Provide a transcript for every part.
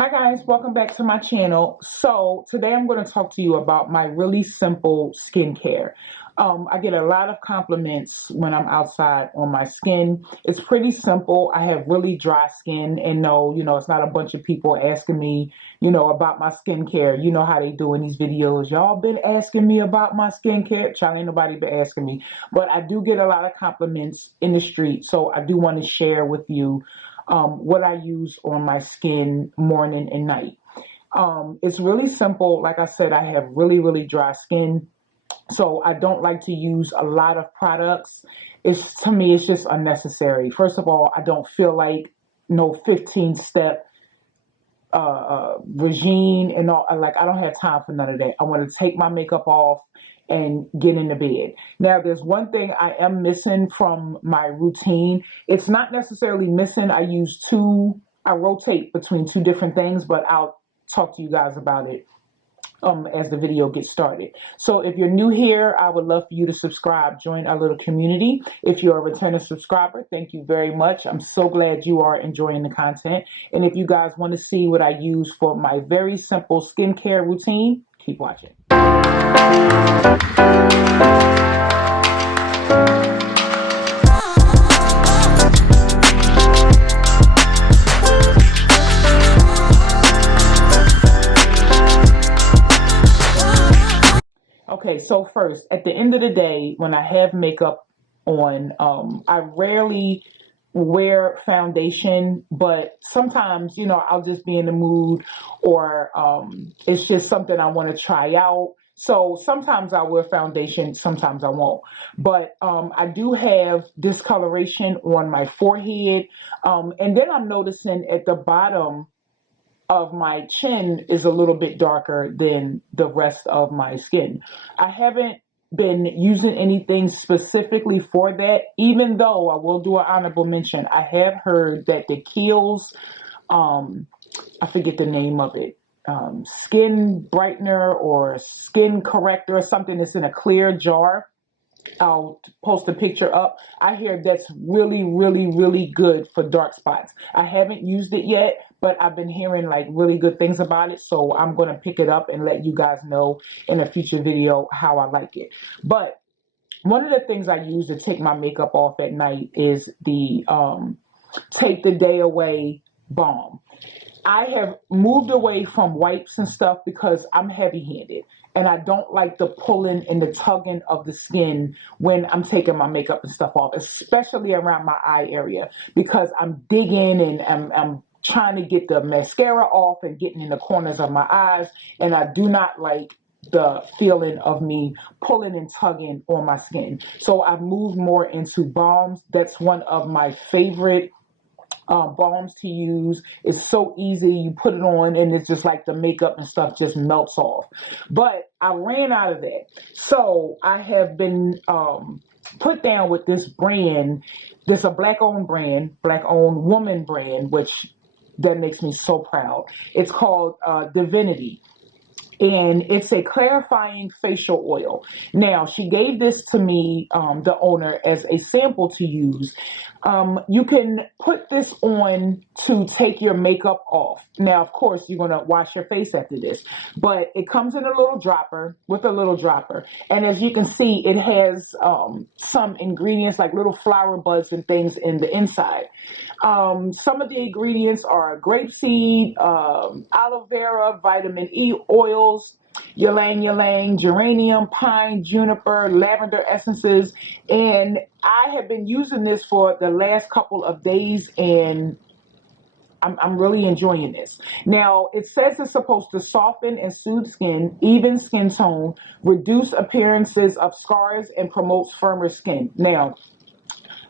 Hi guys, welcome back to my channel. So today I'm going to talk to you about my really simple skincare. I get a lot of compliments when I'm outside on my skin. It's pretty simple. I have really dry skin, and no, it's not a bunch of people asking me, about my skincare. You know how they do in these videos. Y'all been asking me about my skincare. Child, ain't nobody been asking me, but I do get a lot of compliments in the street. So I do want to share with you what I use on my skin morning and night. It's really simple. Like I said, I have really, really dry skin. So I don't like to use a lot of products. To me, it's just unnecessary. First of all, I don't feel like no 15-step regime and all. Like, I don't have time for none of that. I want to take my makeup off and get into bed. Now, there's one thing I am missing from my routine. It's not necessarily missing. I rotate between two different things, but I'll talk to you guys about it as the video gets started. So if you're new here, I would love for you to subscribe, join our little community. If you're a returning subscriber, thank you very much. I'm so glad you are enjoying the content. And if you guys want to see what I use for my very simple skincare routine, keep watching. Okay, so first, at the end of the day, when I have makeup on, I rarely wear foundation, but sometimes, I'll just be in the mood, or it's just something I want to try out. So sometimes I wear foundation, sometimes I won't. But I do have discoloration on my forehead. And then I'm noticing at the bottom of my chin is a little bit darker than the rest of my skin. I haven't been using anything specifically for that, even though I will do an honorable mention. I have heard that the Kiehl's, I forget the name of it, skin brightener or skin corrector or something that's in a clear jar. I'll post a picture up. I hear that's really, really, really good for dark spots. I haven't used it yet, but I've been hearing like really good things about it. So I'm going to pick it up and let you guys know in a future video how I like it. But one of the things I use to take my makeup off at night is the Take the Day Away balm. I have moved away from wipes and stuff because I'm heavy-handed and I don't like the pulling and the tugging of the skin when I'm taking my makeup and stuff off, especially around my eye area, because I'm digging and I'm trying to get the mascara off and getting in the corners of my eyes, and I do not like the feeling of me pulling and tugging on my skin. So I've moved more into balms. That's one of my favorite balms to use. It's so easy. You put it on and it's just like the makeup and stuff just melts off. But I ran out of that. So I have been put down with this brand. This is a black-owned brand, black-owned woman brand, which that makes me so proud. It's called Divinity. And it's a clarifying facial oil. Now, she gave this to me, the owner, as a sample to use. You can put this on to take your makeup off. Now, of course, you're going to wash your face after this, but it comes in a little dropper with a little dropper. And as you can see, it has some ingredients like little flower buds and things in the inside. Some of the ingredients are grapeseed, aloe vera, vitamin E oils, ylang ylang, geranium, pine, juniper, lavender essences. And I have been using this for the last couple of days, and I'm really enjoying this. Now, it says it's supposed to soften and soothe skin, even skin tone, reduce appearances of scars, and promotes firmer skin. Now,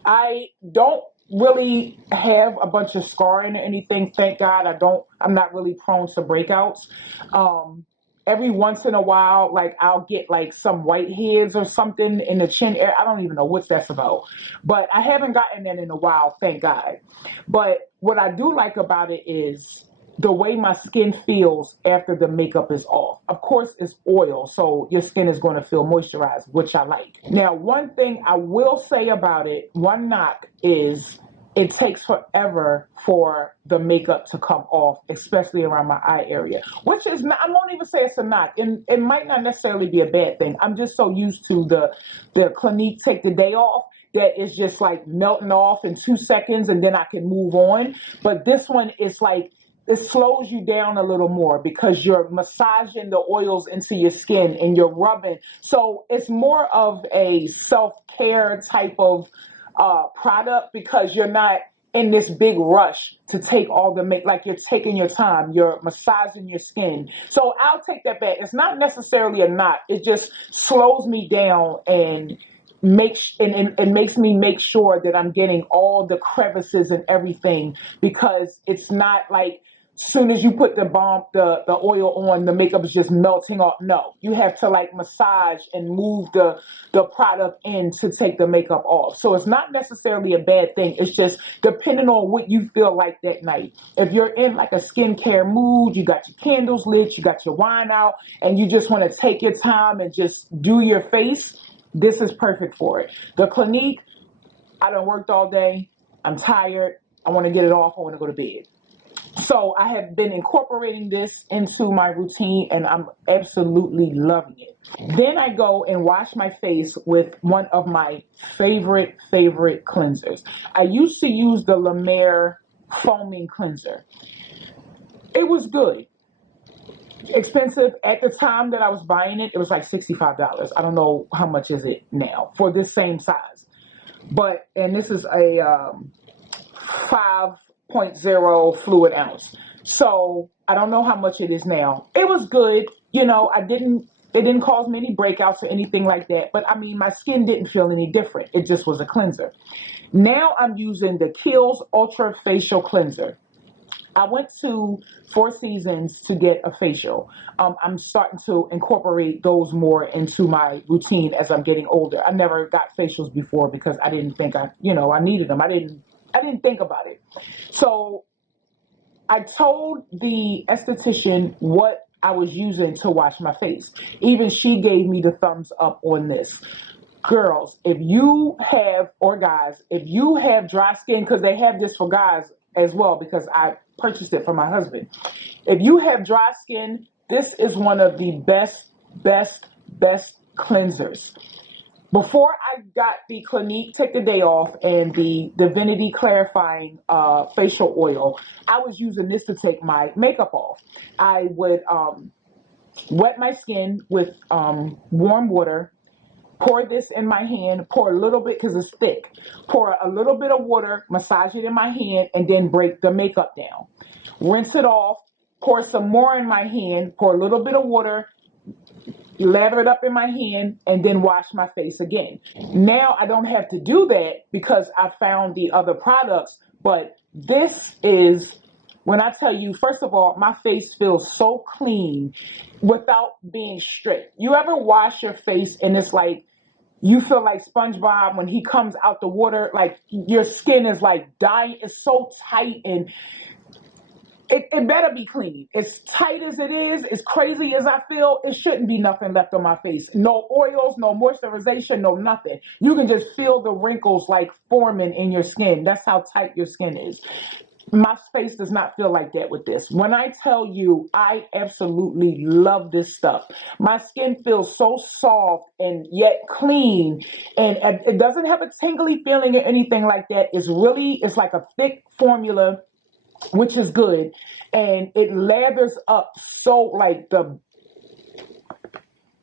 I don't really have a bunch of scarring or anything. Thank God. I'm not really prone to breakouts. Every once in a while, like I'll get like some whiteheads or something in the chin area. I don't even know what that's about, but I haven't gotten that in a while. Thank God. But what I do like about it is the way my skin feels after the makeup is off. Of course, it's oil, so your skin is going to feel moisturized, which I like. Now, one thing I will say about it, one knock, is it takes forever for the makeup to come off, especially around my eye area, which is not, I won't even say it's a knock. And it might not necessarily be a bad thing. I'm just so used to the Clinique Take the Day Off that it's just like melting off in 2 seconds and then I can move on. But this one is like, it slows you down a little more because you're massaging the oils into your skin and you're rubbing. So it's more of a self-care type of product because you're not in this big rush to take all the make, like you're taking your time, you're massaging your skin. So I'll take that back. It's not necessarily a knot. It just slows me down and makes me make sure that I'm getting all the crevices and everything, because it's not like soon as you put the oil on, the makeup is just melting off. No, you have to like massage and move the product in to take the makeup off. So it's not necessarily a bad thing. It's just depending on what you feel like that night. If you're in like a skincare mood, you got your candles lit, you got your wine out, and you just want to take your time and just do your face, this is perfect for it. The Clinique, I done worked all day. I'm tired. I want to get it off. I want to go to bed. So I have been incorporating this into my routine and I'm absolutely loving it. Then I go and wash my face with one of my favorite cleansers. I used to use the La Mer foaming cleanser. It was good. Expensive. At the time that I was buying it, it was like $65. I don't know how much is it now for this same size. But, and this is a 5.0 fluid ounce. So I don't know how much it is now. It was good. You know, it didn't cause me any breakouts or anything like that. But I mean, my skin didn't feel any different. It just was a cleanser. Now I'm using the Kiehls Ultra Facial Cleanser. I went to Four Seasons to get a facial. I'm starting to incorporate those more into my routine as I'm getting older. I never got facials before because I didn't think I needed them. I didn't think about it. So I told the esthetician what I was using to wash my face. Even she gave me the thumbs up on this. Girls, if you have, or guys, if you have dry skin, because they have this for guys as well, because I purchased it for my husband. If you have dry skin, this is one of the best cleansers. Before I got the Clinique Take the Day Off and the Divinity Clarifying facial oil, I was using this to take my makeup off. I would wet my skin with warm water, pour this in my hand, pour a little bit because it's thick, pour a little bit of water, massage it in my hand, and then break the makeup down. Rinse it off, pour some more in my hand, pour a little bit of water, lather it up in my hand, and then wash my face again. Now I don't have to do that because I found the other products, but this is, when I tell you, first of all, my face feels so clean without being straight. You ever wash your face and it's like, you feel like SpongeBob when he comes out the water, like your skin is like dying, it's so tight, and it better be clean. As tight as it is, as crazy as I feel, it shouldn't be nothing left on my face. No oils, no moisturization, no nothing. You can just feel the wrinkles like forming in your skin. That's how tight your skin is. My face does not feel like that with this. When I tell you, I absolutely love this stuff. My skin feels so soft and yet clean, and it doesn't have a tingly feeling or anything like that. It's like a thick formula, which is good, and it lathers up so like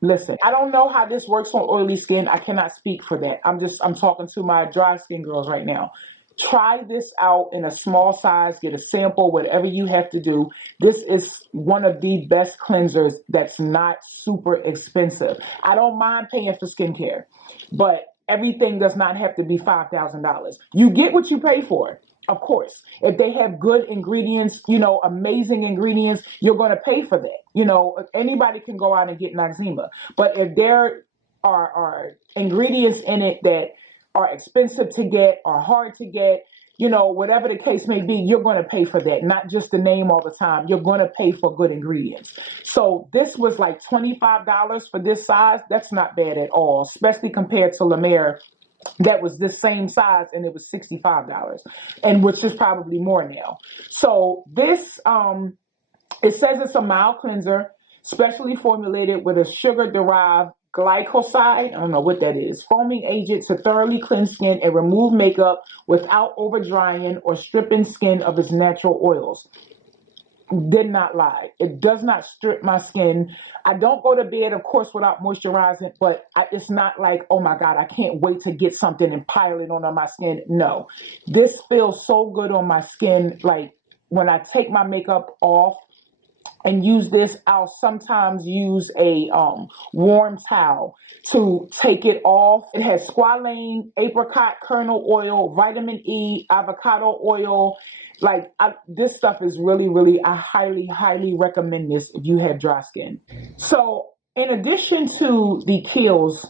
listen, I don't know how this works on oily skin. I cannot speak for that. I'm talking to my dry skin girls right now. Try this out in a small size, get a sample, whatever you have to do. This is one of the best cleansers that's not super expensive. I don't mind paying for skincare, but everything does not have to be $5,000. You get what you pay for. Of course, if they have good ingredients, amazing ingredients, you're going to pay for that. Anybody can go out and get Noxzema. But if there are ingredients in it that are expensive to get or hard to get, whatever the case may be, you're going to pay for that. Not just the name all the time. You're going to pay for good ingredients. So this was like $25 for this size. That's not bad at all, especially compared to La Mer, that was this same size, and it was $65, and which is probably more now. So this, it says it's a mild cleanser, specially formulated with a sugar-derived glycoside, I don't know what that is, foaming agent to thoroughly cleanse skin and remove makeup without over-drying or stripping skin of its natural oils. Did not lie. It does not strip my skin. I don't go to bed, of course, without moisturizing, but it's not like, oh my God, I can't wait to get something and pile it on my skin. No, this feels so good on my skin. Like when I take my makeup off and use this, I'll sometimes use a warm towel to take it off. It has squalane, apricot kernel oil, vitamin E, avocado oil. Like this stuff is really, really, I highly, highly recommend this if you have dry skin. So in addition to the Kiehls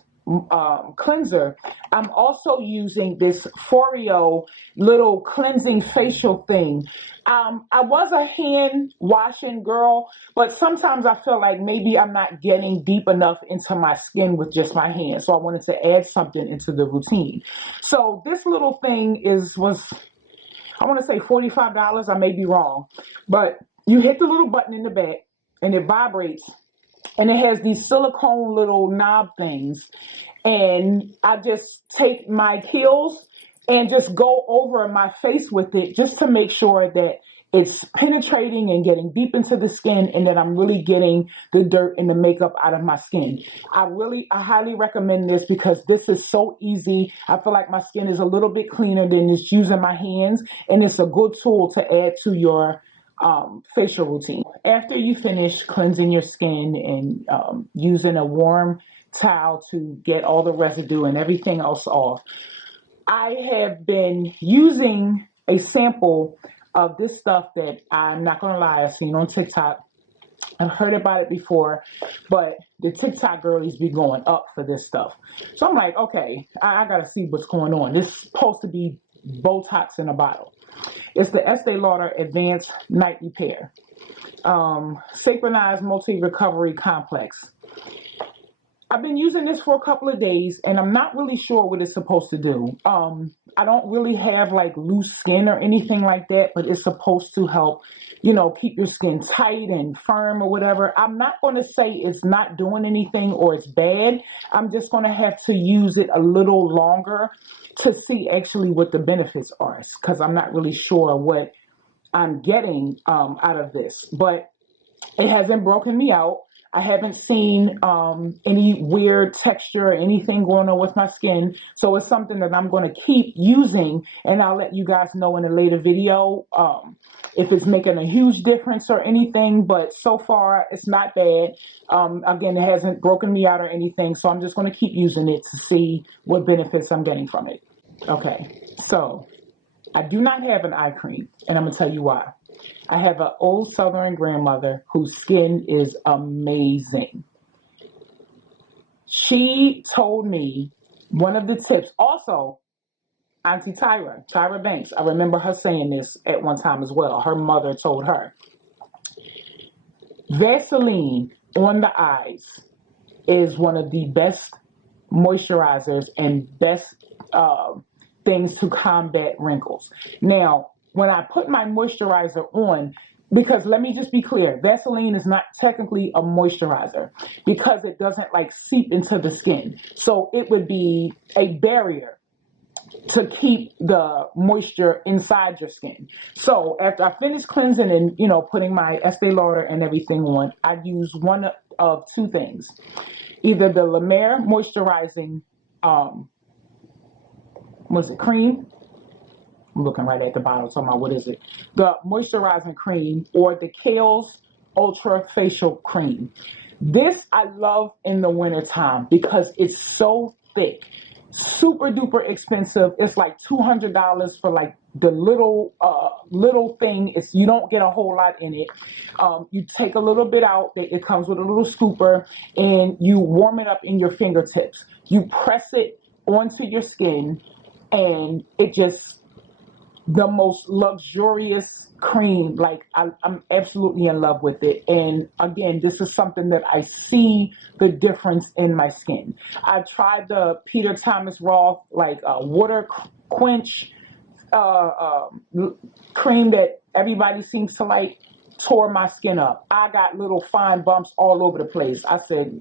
cleanser, I'm also using this Foreo little cleansing facial thing. I was a hand washing girl, but sometimes I feel like maybe I'm not getting deep enough into my skin with just my hands. So I wanted to add something into the routine. So this little thing was I want to say $45. I may be wrong, but you hit the little button in the back and it vibrates. And it has these silicone little knob things. And I just take my Kiehls and just go over my face with it just to make sure that it's penetrating and getting deep into the skin and that I'm really getting the dirt and the makeup out of my skin. I highly recommend this because this is so easy. I feel like my skin is a little bit cleaner than just using my hands, and it's a good tool to add to your facial routine. After you finish cleansing your skin and using a warm towel to get all the residue and everything else off, I have been using a sample of this stuff that I'm not going to lie, I've seen on TikTok. I've heard about it before, but the TikTok girlies be going up for this stuff. So I'm like, okay, I got to see what's going on. This is supposed to be Botox in a bottle. It's the Estee Lauder Advanced Night Repair. Synchronized Multi-Recovery Complex. I've been using this for a couple of days, and I'm not really sure what it's supposed to do. I don't really have like loose skin or anything like that, but it's supposed to help, keep your skin tight and firm or whatever. I'm not going to say it's not doing anything or it's bad. I'm just going to have to use it a little longer to see actually what the benefits are, because I'm not really sure what I'm getting out of this. But it hasn't broken me out. I haven't seen any weird texture or anything going on with my skin. So it's something that I'm going to keep using, and I'll let you guys know in a later video if it's making a huge difference or anything. But so far, it's not bad. Again, it hasn't broken me out or anything. So I'm just going to keep using it to see what benefits I'm getting from it. Okay, so I do not have an eye cream, and I'm going to tell you why. I have an old Southern grandmother whose skin is amazing. She told me one of the tips, also Auntie Tyra Banks, I remember her saying this at one time as well. Her mother told her, Vaseline on the eyes is one of the best moisturizers and best things to combat wrinkles. Now, when I put my moisturizer on, because let me just be clear, Vaseline is not technically a moisturizer because it doesn't like seep into the skin. So it would be a barrier to keep the moisture inside your skin. So after I finish cleansing and, putting my Estee Lauder and everything on, I use one of two things. Either the La Mer moisturizing, cream? I'm looking right at the bottle, talking about what is it? The moisturizing cream, or the Kiehls Ultra Facial Cream. This I love in the wintertime because it's so thick. Super duper expensive. It's like $200 for like the little thing. You don't get a whole lot in it. You take a little bit out. It comes with a little scooper, and you warm it up in your fingertips. You press it onto your skin, and it just the most luxurious cream, like I'm absolutely in love with it. And again, this is something that I see the difference in my skin. I tried the Peter Thomas Roth, like water quench cream that everybody seems to like. Tore my skin up. I got little fine bumps all over the place. I said,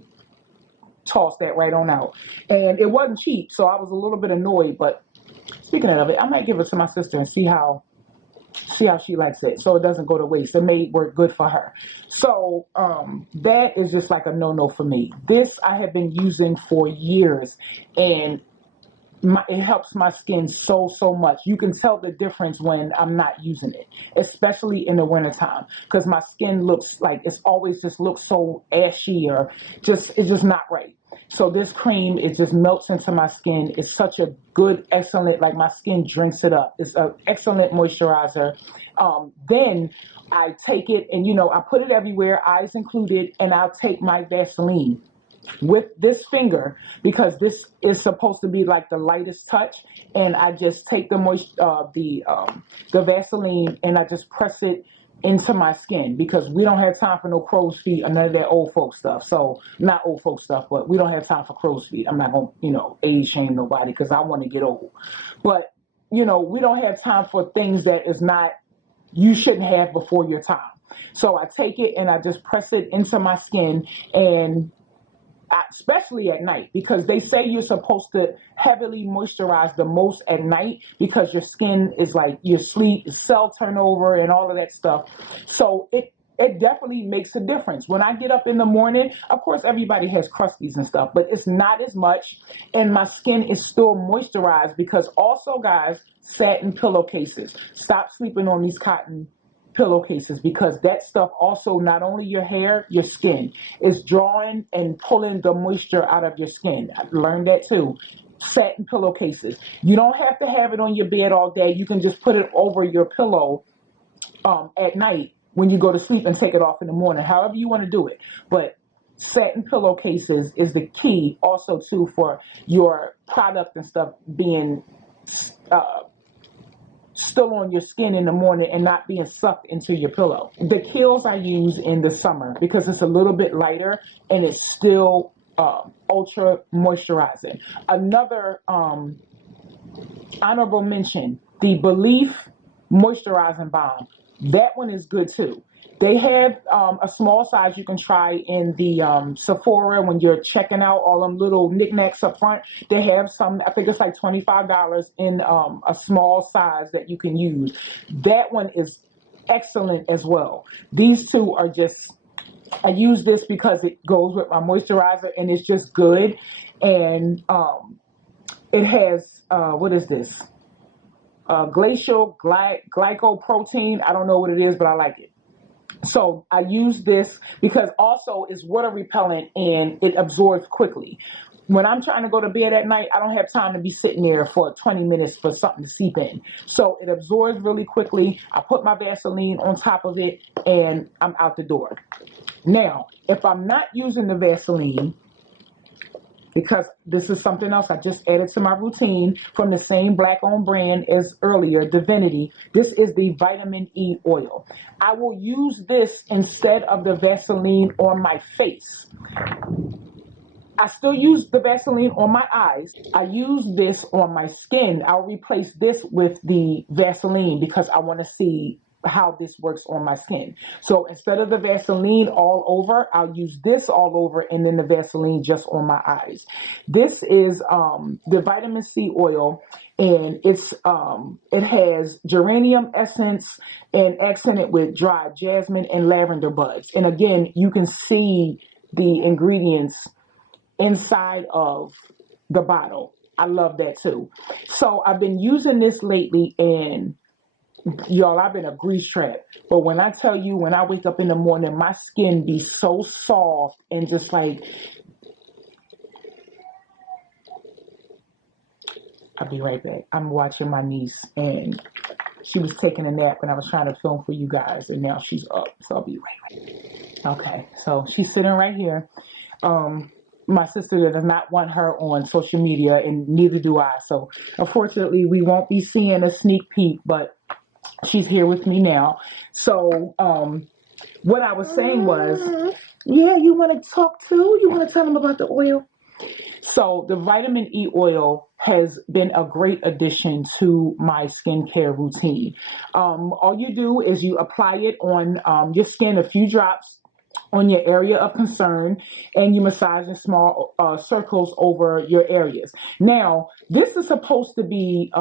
toss that right on out. And it wasn't cheap, so I was a little bit annoyed. But speaking of it, I might give it to my sister and see how she likes it, so it doesn't go to waste. It may work good for her. So that is just like a no-no for me. This I have been using for years, and it helps my skin so much. You can tell the difference when I'm not using it, especially in the wintertime, because my skin looks like it's always just looks so ashy, or it's just not right. So this cream, it just melts into my skin. It's such a good, excellent, like my skin drinks it up. It's an excellent moisturizer. Then I take it and, I put it everywhere, eyes included, and I'll take my Vaseline with this finger, because this is supposed to be like the lightest touch, and I just take the Vaseline and I just press it into my skin, because we don't have time for no crow's feet or none of that old folk stuff. So not old folk stuff, but we don't have time for crow's feet. I'm not gonna age shame nobody, because I want to get old, but we don't have time for things that is not, you shouldn't have before your time. So I take it and I just press it into my skin, and especially at night, because they say you're supposed to heavily moisturize the most at night, because your skin is like your sleep, cell turnover, and all of that stuff. So it definitely makes a difference. When I get up in the morning, of course, everybody has crusties and stuff, but it's not as much, and my skin is still moisturized. Because also, guys, satin pillowcases. Stop sleeping on these cotton pillowcases, because that stuff also, not only your hair, your skin is drawing and pulling the moisture out of your skin. I learned that too. Satin pillowcases. You don't have to have it on your bed all day. You can just put it over your pillow at night when you go to sleep, and take it off in the morning, however you want to do it. But satin pillowcases is the key also too for your product and stuff being still on your skin in the morning and not being sucked into your pillow. The Kiehls I use in the summer, because it's a little bit lighter and it's still ultra moisturizing. Another honorable mention, the Belief Moisturizing Balm. That one is good too. They have a small size you can try in the Sephora when you're checking out all them little knickknacks up front. They have some, I think it's like $25 in a small size that you can use. That one is excellent as well. These two are just, I use this because it goes with my moisturizer, and it's just good. And it has, what is this? Glacial glycoprotein. I don't know what it is, but I like it. So I use this because also it's water repellent and it absorbs quickly. When I'm trying to go to bed at night, I don't have time to be sitting there for 20 minutes for something to seep in. So it absorbs really quickly. I put my Vaseline on top of it and I'm out the door. Now, if I'm not using the Vaseline, because this is something else I just added to my routine from the same black-owned brand as earlier, Divinity. This is the vitamin E oil. I will use this instead of the Vaseline on my face. I still use the Vaseline on my eyes. I use this on my skin. I'll replace this with the Vaseline because I want to see how this works on my skin. So instead of the Vaseline all over, I'll use this all over and then the Vaseline just on my eyes. This is the vitamin C oil, and it has geranium essence and accented with dried jasmine and lavender buds. And again, you can see the ingredients inside of the bottle. I love that too. So I've been using this lately, and y'all, I've been a grease trap. But when I tell you, when I wake up in the morning, my skin be so soft and just like, I'll be right back. I'm watching my niece, and she was taking a nap when I was trying to film for you guys, and now she's up. So I'll be right back. Okay, so she's sitting right here. My sister does not want her on social media, and neither do I. So unfortunately, we won't be seeing a sneak peek, but She's here with me now. So, what I was saying was, yeah, you want to talk too? You want to tell them about the oil? So the vitamin E oil has been a great addition to my skincare routine. All you do is you apply it on your skin, a few drops on your area of concern, and you massage in small circles over your areas. Now, this is supposed to be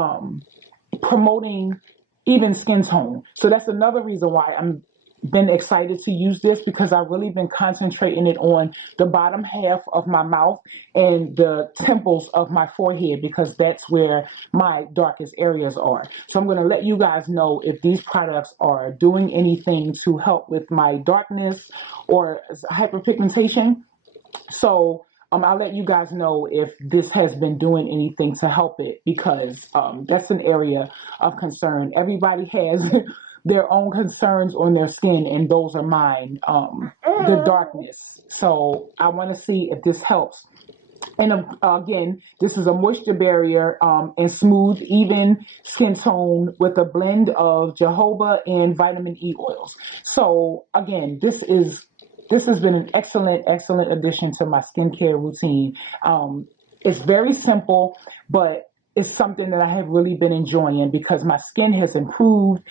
promoting even skin tone. So that's another reason why I'm been excited to use this, because I've really been concentrating it on the bottom half of my mouth and the temples of my forehead, because that's where my darkest areas are. So I'm going to let you guys know if these products are doing anything to help with my darkness or hyperpigmentation. So I'll let you guys know if this has been doing anything to help it, because that's an area of concern. Everybody has their own concerns on their skin, and those are mine, the darkness. So I want to see if this helps. And again, this is a moisture barrier and smooth, even skin tone with a blend of jojoba and vitamin E oils. So again, this has been an excellent addition to my skincare routine. It's very simple, but it's something that I have really been enjoying because my skin has improved.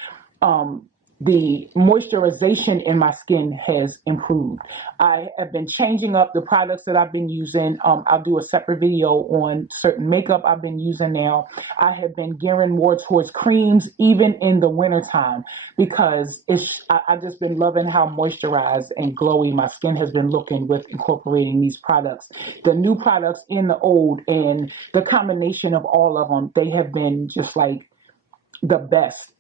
The moisturization in my skin has improved. I have been changing up the products that I've been using. I'll do a separate video on certain makeup I've been using now. I have been gearing more towards creams, even in the wintertime, because I just been loving how moisturized and glowy my skin has been looking with incorporating these products. The new products and the old, and the combination of all of them, they have been just like the best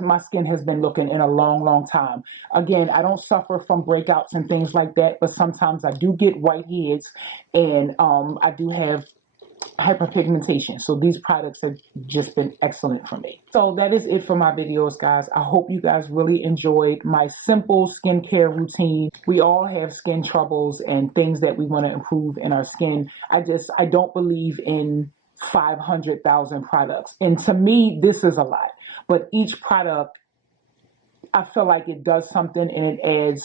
my skin has been looking in a long time. Again, I don't suffer from breakouts and things like that, but sometimes I do get whiteheads, and I do have hyperpigmentation. So these products have just been excellent for me. So that is it for my videos, guys. I hope you guys really enjoyed my simple skincare routine. We all have skin troubles and things that we want to improve in our skin. I don't believe in 500,000 products. And to me, this is a lot. But each product, I feel like it does something, and it adds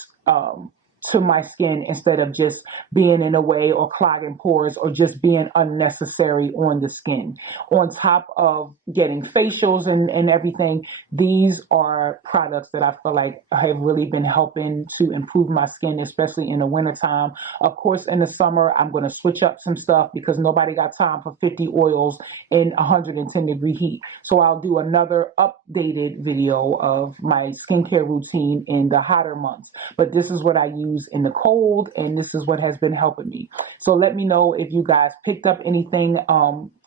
to my skin, instead of just being in a way or clogging pores or just being unnecessary on the skin. On top of getting facials and everything, these are products that I feel like have really been helping to improve my skin, especially in the wintertime. Of course, in the summer, I'm going to switch up some stuff because nobody got time for 50 oils in 110-degree heat. So I'll do another updated video of my skincare routine in the hotter months. But this is what I use in the cold, and this is what has been helping me. So let me know if you guys picked up anything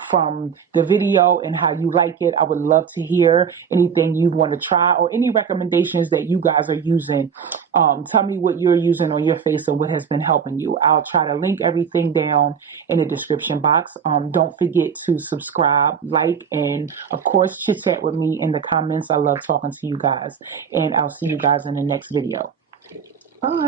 from the video and how you like it. I would love to hear anything you want to try, or any recommendations that you guys are using. Tell me what you're using on your face and what has been helping you. I'll try to link everything down in the description box. Don't forget to subscribe, like, and of course chit chat with me in the comments. I love talking to you guys, and I'll see you guys in the next video. Bye.